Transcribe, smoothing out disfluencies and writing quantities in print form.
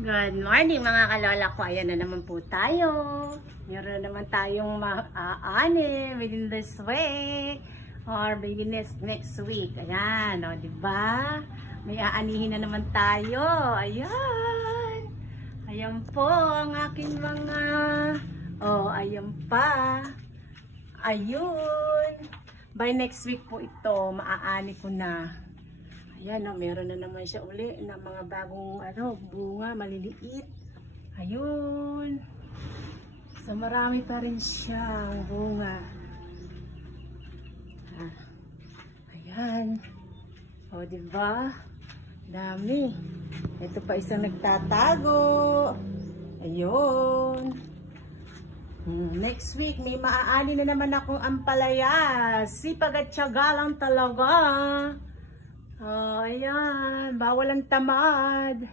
Good morning mga kalola ko. Ayan na naman po tayo. Meron na naman tayong maaani within this week or maybe next week. Ayan, o, diba? May aanihin na naman tayo. Ayan. Ayan po ang aking mga... Oh, ayan pa. Ayun. By next week po ito, maaani ko na. Ayan, oh, meron na naman siya uli na mga bagong bunga, maliliit. Ayun. So, marami pa rin siyang bunga. Ayan. O, diba? Dami. Ito pa isang nagtatago. Ayun. Next week, may maaani na naman akong ampalaya. Sipag at tiyaga lang talaga. Oh, ayan. Bawal ang tamad.